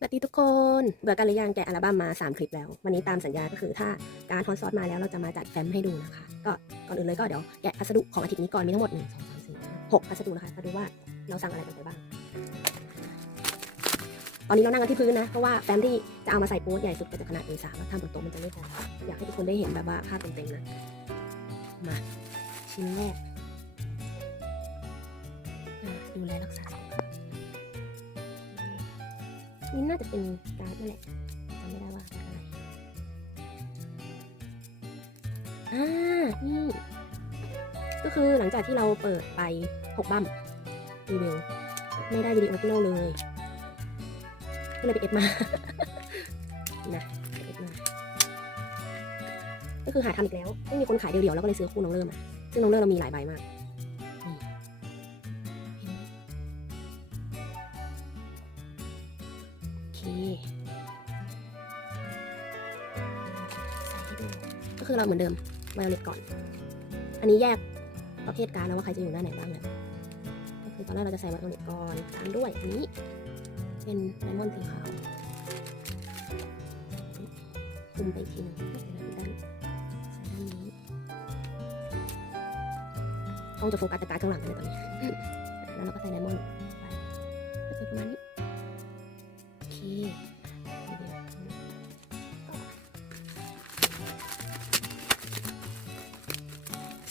สวัสดีทุกคนเบื่อกันหรือยังแกะอัลบั้มมา 3 คลิปแล้ว วันนี้ตามสัญญาก็คือถ้าการทอนซอสมาแล้วเราจะมาจัดแฟ้มให้ดูนะคะ ก็ก่อนอื่นเลยก็เดี๋ยวแกะพัสดุของอาทิตย์นี้ก่อนมีทั้งหมด 1 2 3 4 6พัสดุนะคะมาดูว่าเราสั่งอะไรกันไปบ้าง ตอนนี้เรานั่งกันที่พื้นนะ เพราะว่าแฟ้มที่จะเอามาใส่โป๊ตใหญ่สุดก็จะขนาด A3 แล้วทำบนโต๊ะมันจะไม่พออยากให้ทุกคนได้เห็นแบบว่าภาพเต็มๆนะมาชิ้นแรกดูแลรักษา นี่น่าจะเป็นการ์ดนั่นแหละจำไม่ได้ว่าอะไรอ่านี่ก็คือหลังจากที่เราเปิดไป 6 บั้มรีวิวไม่ได้วิดีโอออริจินอลเลย ก็เลยไปเอฟมา นะเอฟมา ก็คือหาทำอีกแล้ว ไม่มีคนขายเดี่ยวๆ แล้วก็เลยซื้อคู่น้องเริ่มมาซึ่งน้องเริ่มเรามีหลายใบมาก เราเหมือนเดิมไวโอเลตก่อน อันนี้แยกประเภทการแล้วว่าใครจะอยู่ด้าไหนบ้างนะก็คือตอนแรกเราจะใส่ไวโอเลตก่อนตามด้วยอันนี้ เป็นไดมอนด์สีขาวคุมไปอีกทีหนึงใส่ด้านใส่ด้านนี้ต้องจะโฟกัสแต่การข้างหลังกันเลยตอนนี้ แล้วเราก็ใส่ไดมอนด์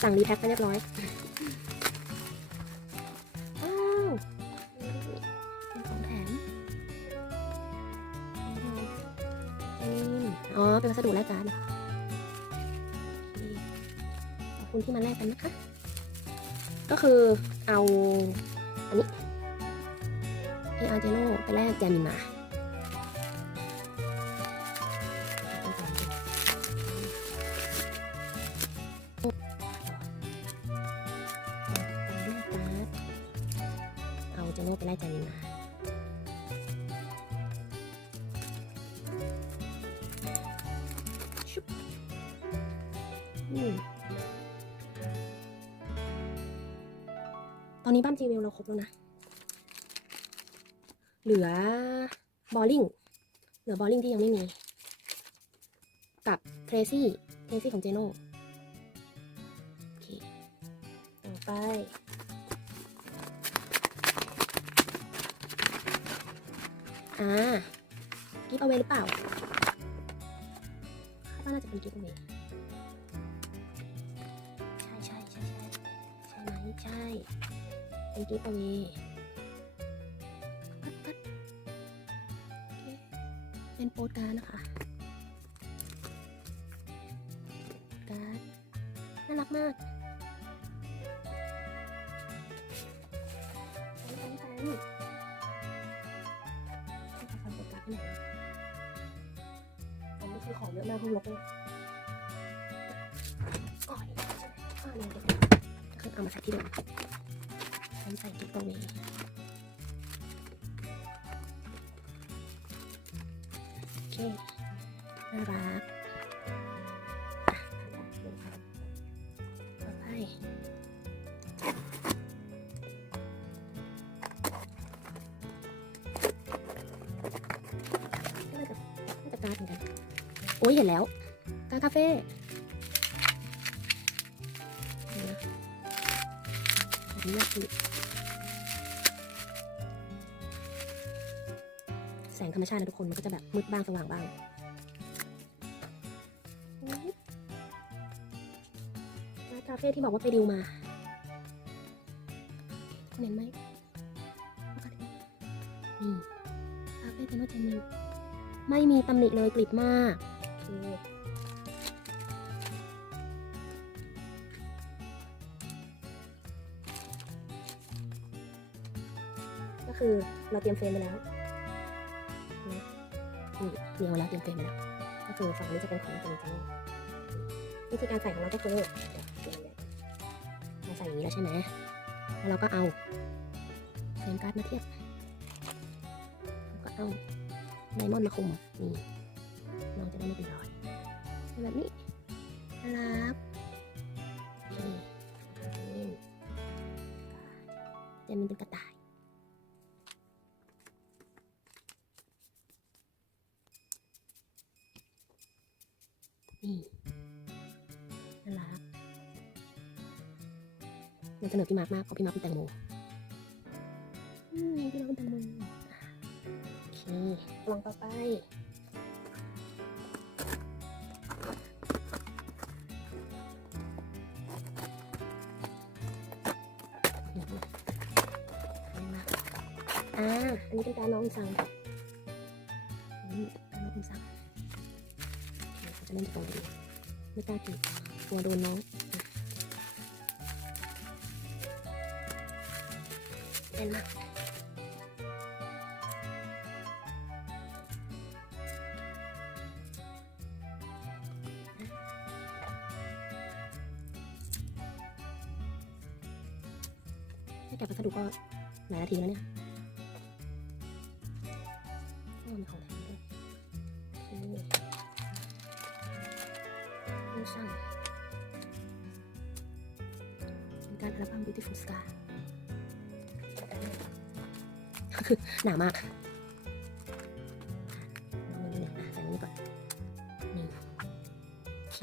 สั่งรีแพ็คไปเรียบร้อยอ้าวเป็นของแถมอ๋อ เป็นวัสดุแลกการ์ดขอบคุณที่มาแลกกันนะคะ ก็คือเอา อันนี้พี่อาร์เจโน่ไปแลกแจมินมา อืมตอนนี้บ้ามจีเวลเราครบแล้วนะ เหลือบอลลิงเหลือบอลลิงที่ยังไม่มี กับเทรซี่เทรซี่ของเจโน่โอเคต่อไปอ่ากิฟต์เอาไว้หรือเปล่าคาดว่าน่าจะเป็นกิฟต์เอาไว้ เป็นกิฟต์เอาไว้เป็นโปสการ์ดนะคะการ์ดน่ารักมากแฟนแฟนโฟกัสที่ไหนนะผมนี่คือของเยอะมากเพิ่งลบไปก่อนอ่าเนี่ย เอามาใส่ที่เดิมผมใส่กิ๊กตรงนี้โอเคน่ารักต่อไปน่าจะน่าจะการ์ดเหมือนกันโอ้ยเห็นแล้วการคาเฟ่ แสงธรรมชาตินะทุกคนมันก็จะแบบมืดบ้างสว่างบ้างการดคาเฟ่ที่บอกว่าไปดิวมาเห็นไหมนี่คาเฟ่เทนโนเจมินไม่มีตำหนิเลยกลิบมากโอเค คือเราเตรียมเฟรมไปแล้วนะนี่เรียงไว้แล้วเตรียมเฟรมไปแล้ว ก็คือฝั่งนี้จะเป็นของจริงจังวิธีการใส่ของเราก็คือเราใส่อย่างนี้แล้วใช่ไหมแล้วเราก็เอาเฟรมการ์ดมาเทียบแล้วก็เอาไดมอนด์มาคุมนี่น้องจะได้ไม่เป็นรอยเป็นแบบนี้รักโอเคนี่จะมีเป็นกระต่าย นำเสนอพี่มาร์กมากเพราะพี่มาร์กเป็นแตงโมอืมพี่มาร์กเป็นแตงโมโอเคลองต่อไปอ่าอันนี้เป็นการน้องสั่งอืมการน้องสั่งโอเคเขาจะเล่นจากตรงนี้ไม่กล้ากินกลัวโดนน้อง เล่ามากอันนี้ก่อนนี่โอเค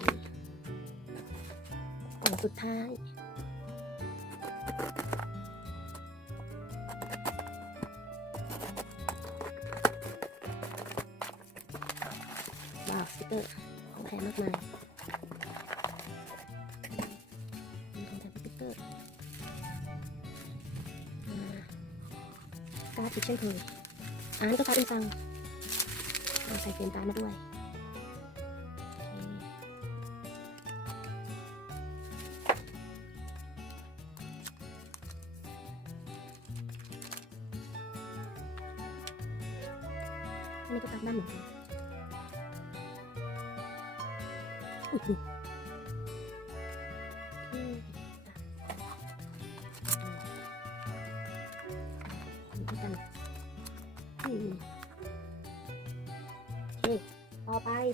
สุดท้าย ช่นเคยอ่านก็การ์ดอินซังเอาใส่เฟรมการ์ดมาด้วยอันนี้ก็การ์ดบ้านเหมือนกันอุ๊ย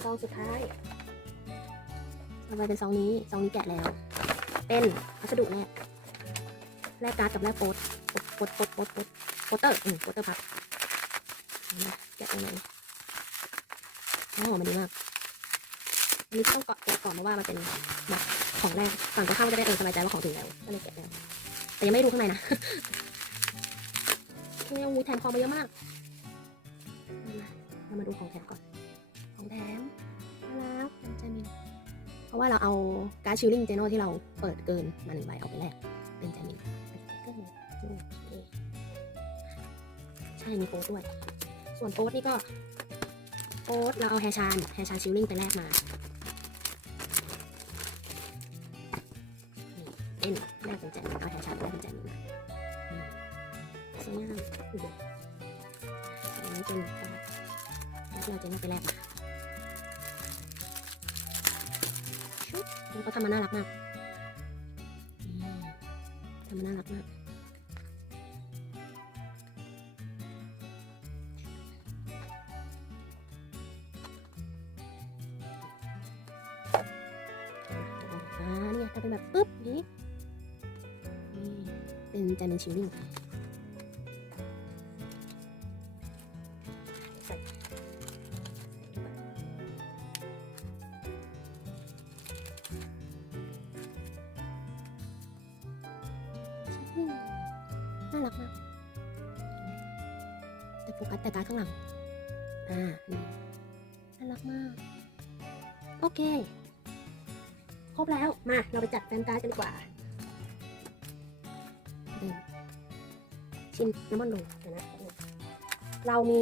ซองสุดท้ายต่อไปเป็นซองนี้ ซองนี้แกะแล้ว เป็นพัสดุแรกแรกการ์ดกับแรกโปสโปสโปสโปสโปสโปสเตอร์ อืมโปสเตอร์พับแกะตรงไหนโอ้มันดีมากอันนี้ต้องเกาะแกะก่อนเพราะว่ามันเป็นแบบของแรกฝั่งตรงข้ามก็จะได้เออสบายใจว่าของถึงแล้วก็เลยแกะแล้ว แต่ยังไม่รู้ข้างในนะโอ้ยงูแถมของมาเยอะมาก มามาดูของแถมก่อน ว่าเราเอาการ์ดชิลลิ่งเจโน่ที่เราเปิดเกินมาหนึ่งใบเอาไปแลกเป็นจามินเป็นสติ๊กเกอโอเคใช่มีโค้ดด้วย ส่วนโค้ดนี่ก็โค้ดเราเอาแฮชานแฮชานชิลลิ่งไปแลกมาเอ็นแรกเป็นแจนเอาแฮชาร์ดแรกเป็นจนมาอืมสวยงามอันนี้เป็นการแล้วเราจนเอาไปแลกมา แล้วก็ทำมาน่ารักมากทำมาน่ารักมากอ่าเนี่ยถ้าเป็นแบบปึ๊บนี้นี่เป็นจามินชิลลิ่ง น้ำมันลงนะนะเรามี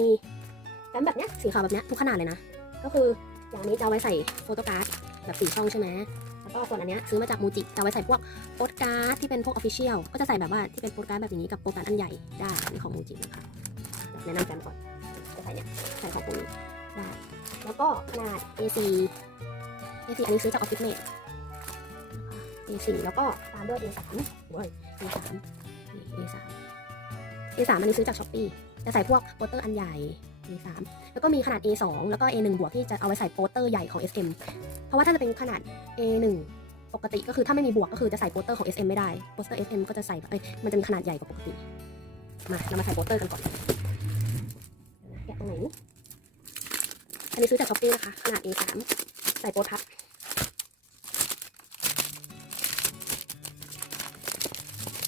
แฟ้มแบบเนี้ยสีขาวแบบเนี้ยทุกขนาดเลยนะ ก็คืออย่างนี้จะเอาไว้ใส่โฟโต้การ์ดแบบสีช่องใช่ไหมแล้วก็ส่วนอันเนี้ยซื้อมาจากมูจิจะไว้ใส่พวกโฟโต้การ์ดที่เป็นพวกออฟฟิเชียลก็จะใส่แบบว่าที่เป็นโฟโต้การ์ดแบบอย่างนี้กับโฟโต้การ์ดอันใหญ่ได้นี่ของมูจินะคะแนะนำแฟ้มก่อนจะใส่เนี้ยใส่ของตรงนี้ได้แล้วก็ขนาด A4 A4 อันนี้ซื้อจากออฟฟิศเมด A4 แล้วก็ตามด้วย A3 เอ้ย A3 A3 A 3อันนี้ซื้อจากช้อปปีจะใส่พวกโปสเตอร์อันใหญ่ A 3แล้วก็มีขนาด A 2แล้วก็ A 1บวกที่จะเอาไว้ใส่โปสเตอร์ใหญ่ของ SM เพราะว่าถ้าจะเป็นขนาด A 1ปกติก็คือถ้าไม่มีบวกก็คือจะใส่โปสเตอร์ของ SM ไม่ได้โปสเตอร์ SM ก็จะใส่เอ้ยมันจะมีขนาดใหญ่กว่าปกติ มาเรามาใส่โปสเตอร์กันก่อนแกะตรงไหนอันนี้ซื้อจากช้อปปี้นะคะขนาด A 3ใส่โปสพับ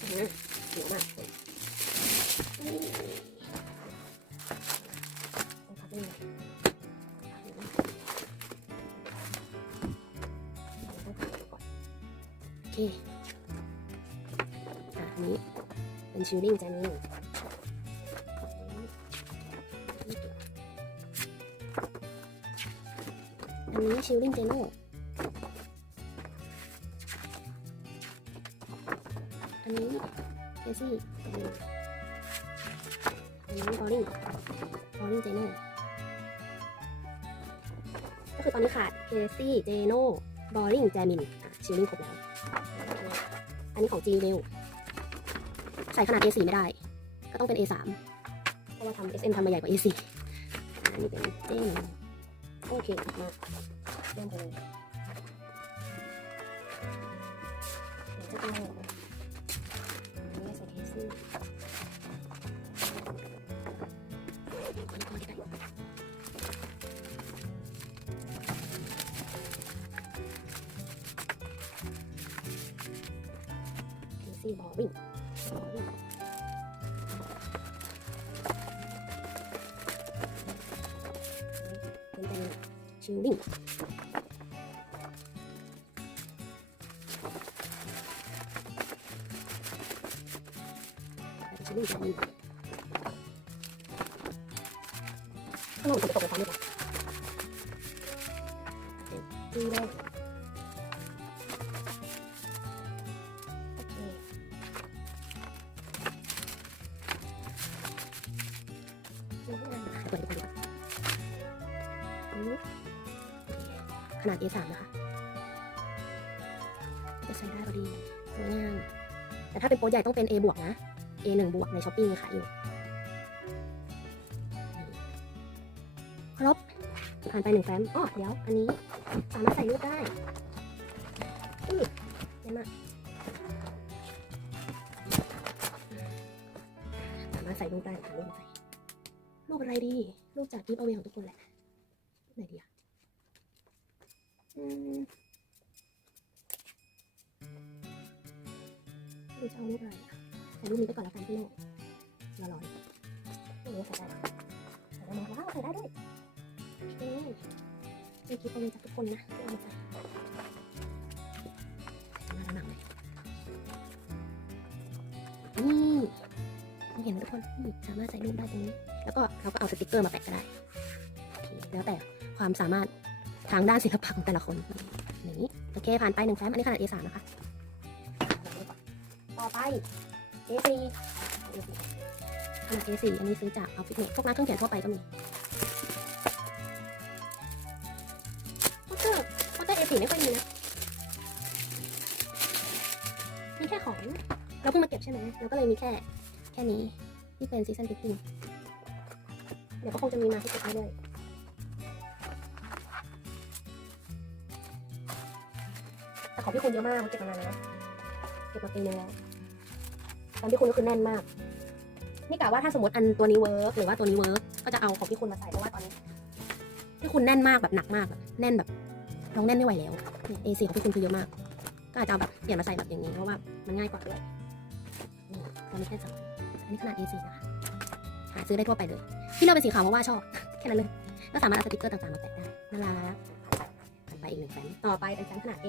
เหนียวมาก อเคอะอันนี้เป็นชิลลิ่งจานี่อันนี้ชิลลิ่งเจโน่อันนี้เจซี่อันนี้บอลลิงบอลลิงเจโน่ก็คือตอนนี้ขาดเคซี่ เจโน่ บอลลิง แจมินชิลลิ่งครบ นนี้ของ G เร็วใส่ขนาด A4 ไม่ได้ ก็ต้องเป็น A3 เพราะว่าทำ SM ทำมาใหญ่กว่า A4 อันนี้เป็นเจนโอเคมาเริ่มไปเลยจะต้องนนี้ใส่เคซี่ ชิลลิ่งเป็นชิลลิ่งจะมีข้ A3 นะคะ จะใช้ได้พอดีสวยงามแต่ถ้าเป็นโปรใหญ่ต้องเป็น A บวกนะ A1 บวกในช้อปปี้มีขายอยู่ ครบ ผ่านไปหนึ่งแฟ้มอ๋อเดี๋ยว อันนี้สามารถใส่รูปได้อือเยี่ยมมากสามารถใส่รูปได้ถ่ายรูปใส่รูปอะไรดี รูปจากกิฟต์เอาไว้ของทุกคนแหละไหนดีอะ ดูจะเอารูปอะไรอะใส่รูปนี้ไปก่อนแล้วกันพี่โน่รอรอไม่รู้ว่าใส่ได้ไหมใส่ได้ไหมว้าวใส่ได้ด้วยโอเคมีกิฟต์เอาไว้จากทุกคนนะที่เอามาใส่มาแล้วหนังเลยนี่เห็นไหมทุกคนนี่สามารถใส่รูปได้ตรงนี้ แล้วก็เราก็เอาสติกเกอร์มาแปะก็ได้ แล้วแต่ความสามารถ ทางด้านศิลปะของแต่ละคนนี้โอเคผ่านไปหนึ่งแฟ้มอันนี้ขนาด A3 นะคะ ต่อไป A4 ขนาด A4 อันนี้ซื้อจากออฟฟิศเมทพวกร้านเครื่องเขียนทั่วไปก็มีโปสเตอร์โปสเตอร์ A4 ไม่ค่อยมีนะมีแค่ของ เราเพิ่งมาเก็บใช่ไหมเราก็เลยมีแค่แค่นี้ที่เป็นซีซันพิ c ปิ้งเดี๋ยวก็คงจะมีมาที่เก็บเรื่อย ของพี่คุณเยอะมากเก็บมานานแล้วนะเก็บมาปีนึงแล้วตอนพี่คุณก็คือแน่นมาก นี่กะว่าถ้าสมมติอันตัวนี้เวิร์กหรือว่าตัวนี้เวิร์กก็จะเอาของพี่คุณมาใส่เพราะว่าตอนนี้พี่คุณแน่นมากแบบหนักมากแบบแน่นแบบน้องแน่นไม่ไหวแล้วเนี่ย A4 ของพี่คุณคือเยอะมาก ก็อาจจะเอาแบบเปลี่ยนมาใส่แบบอย่างนี้เพราะว่ามันง่ายกว่าด้วยนี่ตอนนี้แค่สองอันนี้ขนาด A4 นะคะหาซื้อได้ทั่วไปเลยที่เลือกเป็นสีขาวเพราะว่าชอบแค่นั้นเลยก็สามารถเอาสติกเกอร์ต่างๆมาแปะได้น่ารักผ่านไปอีกหนึ่งแฟ้มต่อไปเป็นแฟ้มขนาด A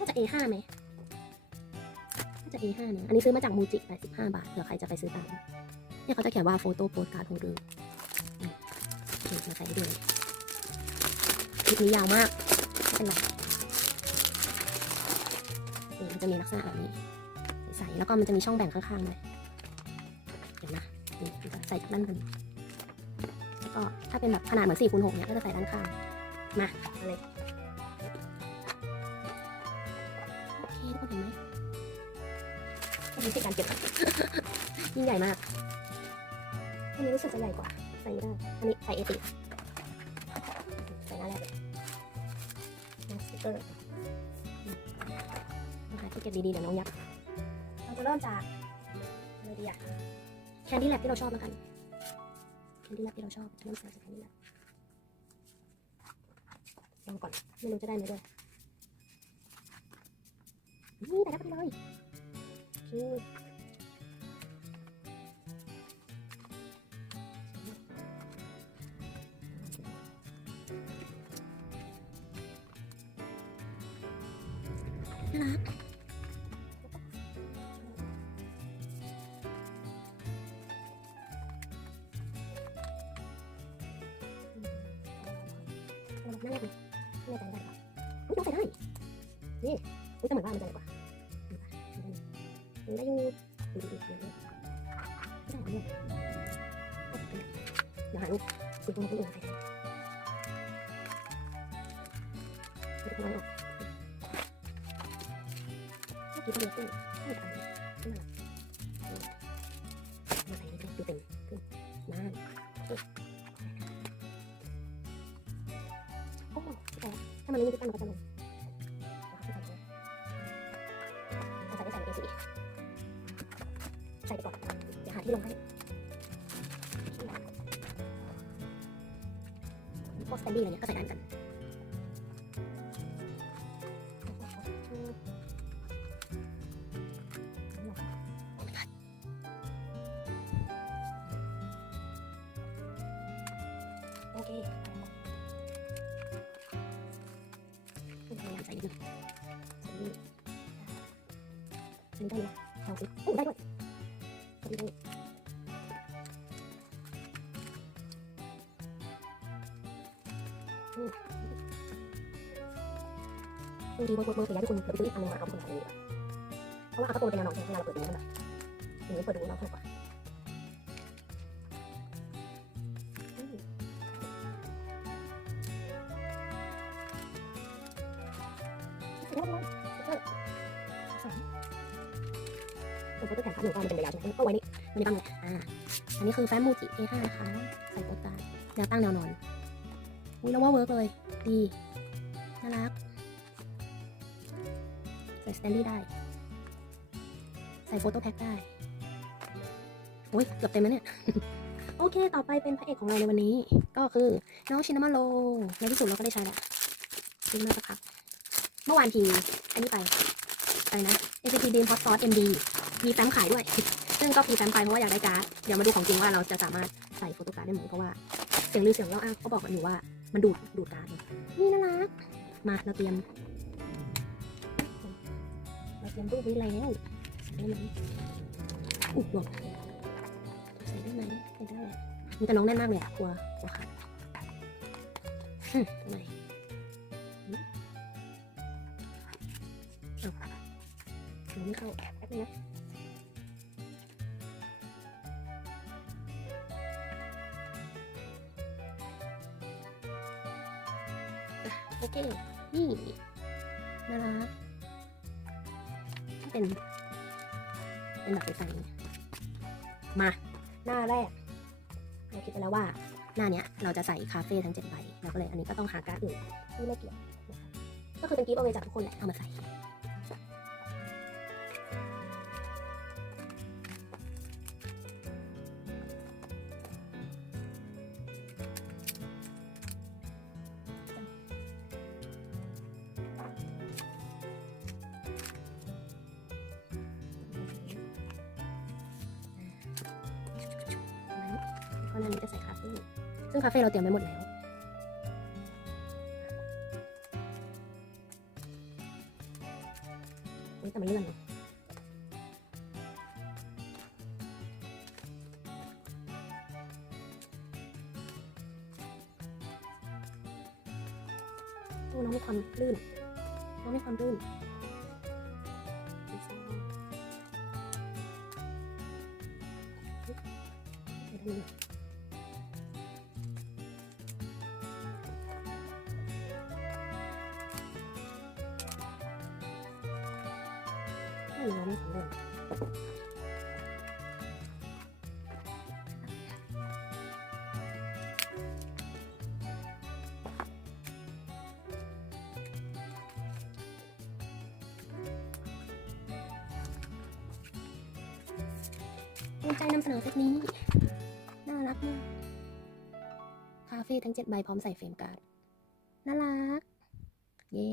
น่าจะ A5 ไหมน่าจะ A5 นะ อันนี้ซื้อมาจากมูจิ85 บาท เผื่อใครจะไปซื้อตาม เนี่ยเขาจะเขียนว่าโฟโต้โพสการ์ดโฮเดอร์มาใส่ให้ดูคลิปนี้ยาวมาก ไม่เป็นไรนี่มันจะมีลักษณะแบบนี้ ใสๆแล้วก็มันจะมีช่องแบ่งข้างๆด้วยเห็นไหมนี่มันจะใส่จากด้านบนแล้วก็ถ้าเป็นแบบขนาดเหมือน4คูณ6เนี่ยก็จะใส่ด้านข้าง มามาเล มีการเก็บยิ่งใหญ่มาก อันนี้รู้สึกจะใหญ่กว่า ใส่ไม่ได้ อันนี้ใส่เอติใส่หน้าแรกนะสติกเกอร์นะคะที่เก็บดีๆเดี๋ยวน้องยับเราจะเริ่มจากอะไรดีอะแคนดี้แลบที่เราชอบแล้วกันแคนดี้แลบที่เราชอบเริ่มใส่จากแคนดี้แลบลองก่อนไม่รู้จะได้ไหมด้วยนี่ได้แล้วพอดีเลย โอ ๆไม่ได้เนี่ยเดี๋ยวหารูปคุยกับคนอื่นใส่ดูตรงนั้นอ โอเคพยายามใส่ดนึงใส่ดนึงอันนี้ได้ไหมลองสิโอ้ได้ด้วยพอดีเลยอืมบางทีเวิร์กเวิร์กเวิร์กอยากให้คุณเปิดไปซื้ออีกอันนึงมาเอาไปคุณใส่เลยดีกว่าเพราะว่าเอากระโปรงเป็นแนวนอนใช่ไหมเวลาเราเปิดดูมันแบบอย่างนี้เปิดดูเราสนุกกว่า A5 นะคะใส่โปสตาร์แนวตั้งแนวนอนอุ้ยแล้วว่าเวิร์กเลย ดี น่ารัก ใส่สแตนดี้ได้ ใส่โฟโต้แพ็คได้ โอ้ย เกือบเต็มแล้วเนี่ย โอเค ต่อไปเป็นพระเอกของเราในวันนี้ ก็คือ น้องชินามาโล ในที่สุดเราก็ได้ใช้แล้วซื้อมาสักพัก เมื่อวานที อันนี้ไปไรนะ SCP Dream Hot Sauce MD มีแฟ้มขายด้วย ซึ่งก็พีแฟ้มไปเพราะว่าอยากได้การ์ด เดี๋ยวมาดูของจริงว่าเราจะสามารถใส่โฟโต้การ์ดได้ไหมเพราะว่าเสียงลือเสียงเล่าอ้างเขาบอกกันอยู่ว่ามันดูดดูดการ์ดนี่น่ารัก มาเราเตรียม เราเตรียมรูปไว้แล้วใส่ได้ไหมอุ๊ยหลบใส่ได้ไหมใส่ได้แหละมีแต่น้องแน่นมากเลยอะกลัวกลัวขาดทำไมอืมเอาหมุนเข้าแป๊บนึงนะ โอเคนี่นะครับเป็น เป็นแบบใสๆมา หน้าแรกเราคิดไปแล้วว่าหน้าเนี้ยเราจะใส่คาเฟ่ทั้งเจ็ดใบเราก็เลยอันนี้ก็ต้องหาการ์ดอื่นที่ไม่เกี่ยวก็คือเป็นกิฟต์เอาไว้จากทุกคนแหละเอามาใส่ ราะนั้นจะใส่คาเฟ่ซึ่งคาเฟ่เราเตรียมไว้หมดแล้ว น้องมีความลื่นภูมิใจนำเสนอเซตนี้ น่ารักมาก คาเฟ่ทั้งเจ็ดใบพร้อมใส่เฟรมการ์ด น่ารัก เย้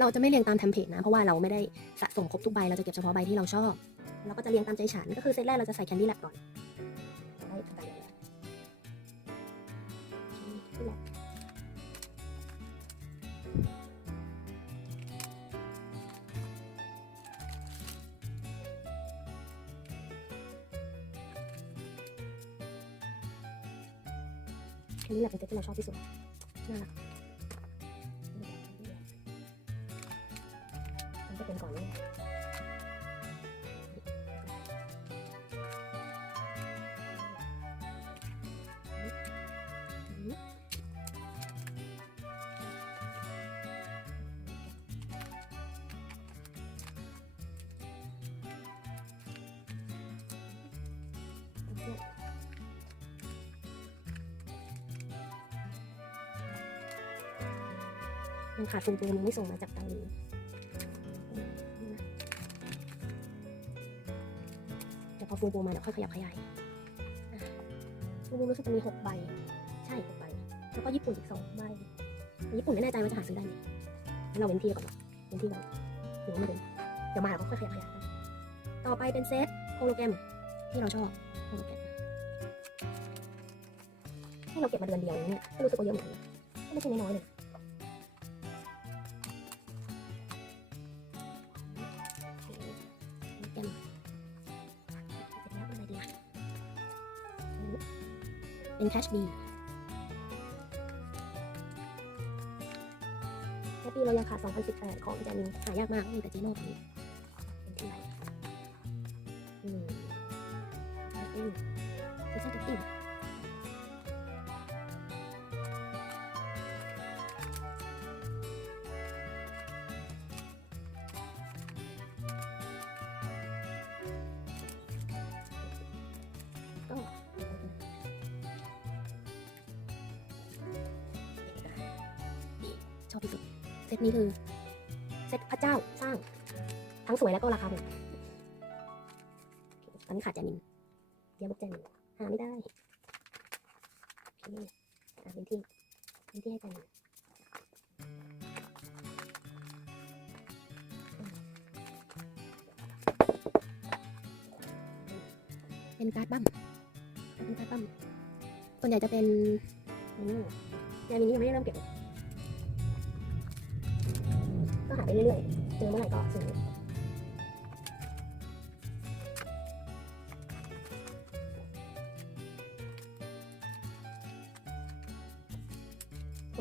เราจะไม่เรียงตามเทมเพลตนะ เพราะว่าเราไม่ได้สะสมครบทุกใบ เราจะเก็บเฉพาะใบที่เราชอบ เราก็จะเรียงตามใจฉัน ก็คือเซตแรกเราจะใส่แคนดี้แลบก่อนได้ทำการเรียแล้วแคนดี้แลบแคนดี้แลบเป็นเซตที่เราชอบที่สุดน่ารัก ขาดฟูปูมันไม่ส่งมาจากตังนี้เดี๋ยวพอฟูปูมาเดี๋ยวค่อยขยับขยายฟูปูรู้สึกจะมีหกใบ ใช่หกใบ แล้วก็ญี่ปุ่นอีกสองใบ ญี่ปุ่นไม่แน่ใจว่าจะหาซื้อได้ไหมเราเว้นที่ก่อนเว้นที่ก่อนเดี๋ยวไม่เว้นเดี๋ยวมาเราก็ค่อยขยับขยายต่อไปเป็นเซตโฮโลแกรมที่เราชอบโฮโลแกรมให้เราเก็บมาเดือนเดียวเนี่ยก็รู้สึกว่าเยอะเหมือนกันไม่ใช่น้อยๆเลย เป็นแคชบีแคชบีเรายังขาด 2018 ของจะมีหายากมากมีแต่จีโน่ตรงนี้เป็นที่ไหนอืมแล้วเป็นซีซั่นติ๊ อบที่สุด เซตนี้คือ เซตพระเจ้าสร้าง ทั้งสวยแล้วก็ราคาถูกตอนนี้ขาดจานินเดี๋ยวบุกจานินหาไม่ได้โอเคอะเป็นที่เป็นที่ให้จานินเป็นการ์ดบั้มเป็นการ์ดบั้มส่วนใหญ่จะเป็นอืมยามินี้ยังไม่ได้เริ่มเก็บ ไปเรื่อยๆ เจอเมื่อไหร่ก็ซื้อ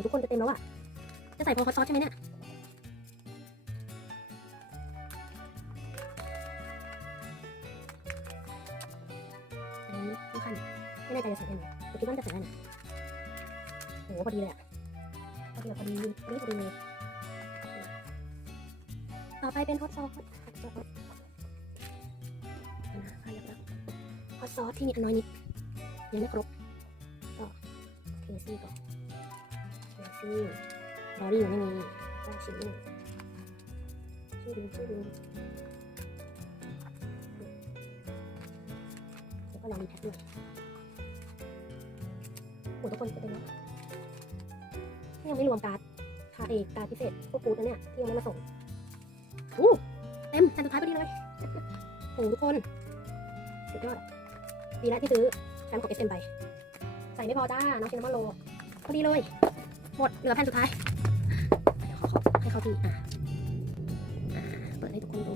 ทุกคนจะเต็มแล้วอะจะใส่โพคาซอสใช่ไหมเนี่ย ซอสที่มีอันน้อยนิดยังไม่ครบก็เคซี่ก่อนเคซี่บอรี่ยังไม่มีก็ชิมชื่อดูชื่อแล้วก็ลองมีแพ็คด้วยโหทุกคนจะเป็นไงนี่ยังไม่รวมการ์ดคาเอกการ์ดพิเศษพวกกูดนะเนี่ยที่ยังไม่มาส่งอู้เต็มจานสุดท้ายพอดีเลยโอ้ทุกคนสุดยอด ดีแล้วที่ซื้อแฟมของ SM ไป ใส่ไม่พอจ้า น้องชินนามอนโลพอดีเลย หมด เหลือแผ่นสุดท้าย เดี๋ยวขอขอให้เขาทีอะอ่าเปิดให้ทุกคนดู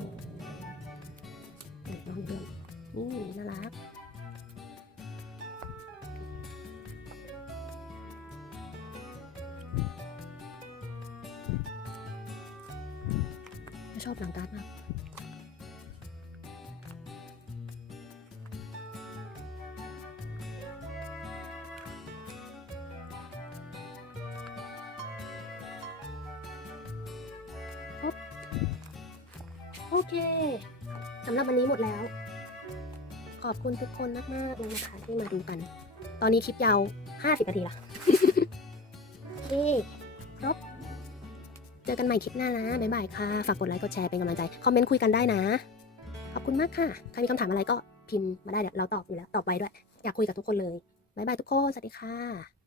นี่น้องเดือนนี่น่ารักชอบหลังการ์ดมาก อบคุณทุกคนมากๆเลยนะคะที่มาดูกัน ตอนนี้คลิปยาว 50 นาทีละโอเคครบเจอกันใหม่คลิปหน้านะบ๊ายบายค่ะ ฝากกดไลค์ กดแชร์ เป็นกำลังใจ คอมเมนต์คุยกันได้นะ ขอบคุณมากค่ะ ใครมีคำถามอะไรก็พิมพ์มาได้เดี๋ยวเราตอบอยู่แล้ว ตอบไวด้วย อยากคุยกับทุกคนเลยบ๊ายบายทุกคน สวัสดีค่ะ